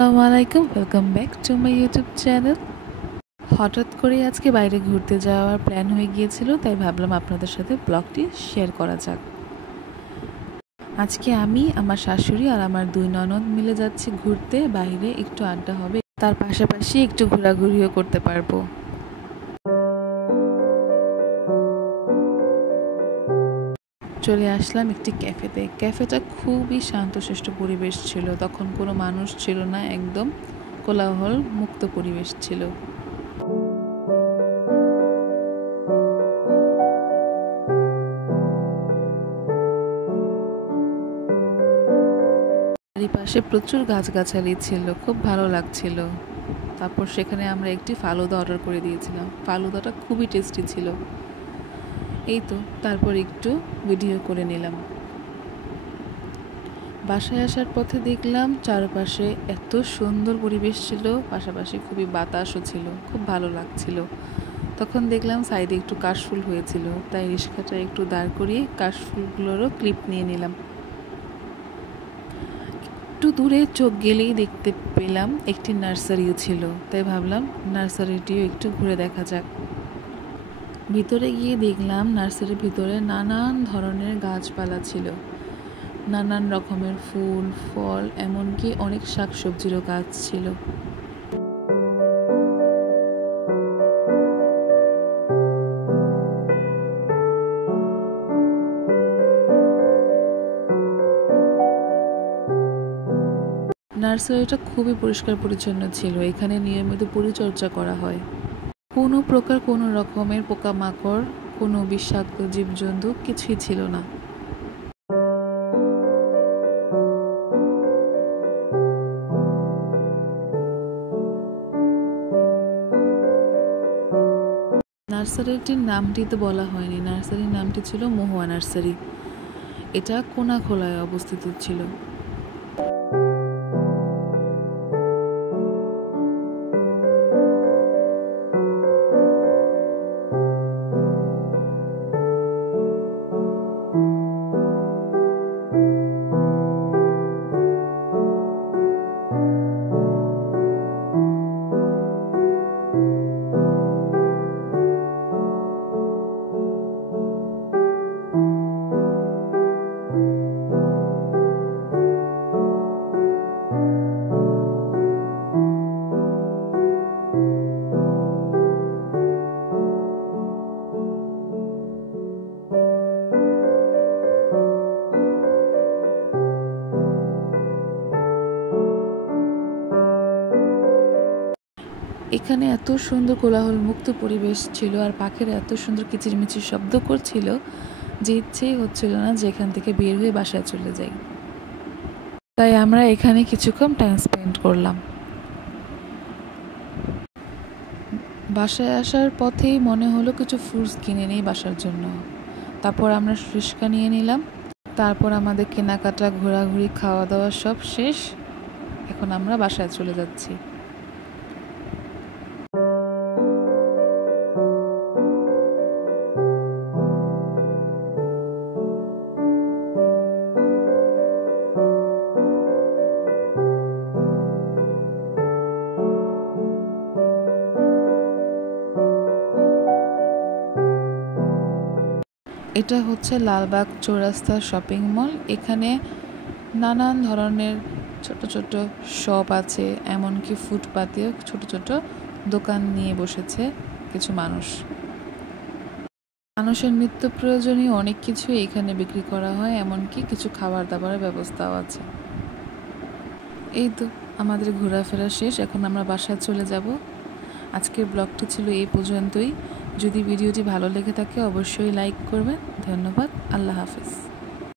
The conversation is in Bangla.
আসসালামু আলাইকুম, welcome back to my YouTube channel. হঠাৎ করে আজকে বাইরে ঘুরতে যাওয়ার প্ল্যান হয়ে গিয়েছিল, তাই ভাবলাম আপনাদের সাথে ব্লগটি শেয়ার করা যাক। আজকে আমি, আমার শাশুড়ি আর আমার 2 ননদ মিলে যাচ্ছি ঘুরতে। বাইরে একটু আড্ডা হবে, তার পাশাপাশি একটু ঘোরাঘুরিও করতে পারবো। চলে আসলাম একটি ক্যাফেতে। ক্যাফেটা খুবই শান্তশিষ্ট পরিবেশ ছিল, তখন কোনো মানুষ ছিল না, একদম কোলাহল মুক্ত পরিবেশ ছিল। চারিপাশে প্রচুর গাছগাছালি ছিল, খুব ভালো লাগছিল। তারপর সেখানে আমরা একটি ফালুদা অর্ডার করে দিয়েছিলাম। ফালুদাটা খুবই টেস্টি ছিল। এই তো, তারপর একটু ভিডিও করে নিলাম। বাসায় আসার পথে দেখলাম চারপাশে এত সুন্দর পরিবেশ ছিল, পাশাপাশি খুবই বাতাসও ছিল, খুব ভালো লাগছিল। তখন দেখলাম সাইডে একটু কাশফুল হয়েছিল, তাই রিক্সাটা একটু দাঁড় করিয়ে কাশফুলগুলোরও ক্লিপ নিয়ে নিলাম। একটু দূরে চোখ গেলেই দেখতে পেলাম একটি নার্সারিও ছিল, তাই ভাবলাম নার্সারিটিও একটু ঘুরে দেখা যাক। ভিতরে গিয়ে দেখলাম নার্সারির ভিতরে নানান ধরনের গাছপালা ছিল, নানান রকমের ফুল ফল, এমনকি অনেক শাকসবজিরও গাছ ছিল। নার্সারিটা খুবই পরিষ্কার পরিচ্ছন্ন ছিল, এখানে নিয়মিত পরিচর্যা করা হয়। কোনো প্রকার কোনো রকমের পোকামাকড়, কোনো বিষাক্ত জীবজন্তু কিছুই ছিল না। নার্সারিটির নামটি তো বলা হয়নি, নার্সারির নামটি ছিল মহুয়া নার্সারি। এটা কোনাখোলায় অবস্থিত ছিল। এখানে এত সুন্দর কোলাহল মুক্ত পরিবেশ ছিল, আর পাখিরা এত সুন্দর কিচিরমিচির শব্দ করছিল যে ইচ্ছেই হচ্ছিল না যে এখান থেকে বের হয়ে বাসায় চলে যাই। তাই আমরা এখানে কিছুক্ষণ টাইম স্পেন্ড করলাম। বাসায় আসার পথেই মনে হলো কিছু ফ্রুটস কিনে নিই বাসার জন্য। তারপর আমরা রিক্সা নিয়ে নিলাম। তারপর আমাদের কেনাকাটা, ঘোরাঘুরি, খাওয়া দাওয়া সব শেষ। এখন আমরা বাসায় চলে যাচ্ছি। এটা হচ্ছে লালবাগ চৌরাস্তা শপিং মল। এখানে নানান ধরনের ছোট ছোট শপ আছে, এমনকি ফুটপাতেও ছোট ছোট দোকান নিয়ে বসেছে কিছু মানুষ। মানুষের নিত্য প্রয়োজনীয় অনেক কিছু এখানে বিক্রি করা হয়, এমনকি কিছু খাবার দাবারের ব্যবস্থাও আছে। এই তো, আমাদের ঘোরাফেরা শেষ, এখন আমরা বাসায় চলে যাব। আজকের ব্লগটি ছিল এই পর্যন্তই। যদি ভিডিওটি ভালো লেগে থাকে অবশ্যই লাইক করবেন। ধন্যবাদ। আল্লাহ হাফেজ।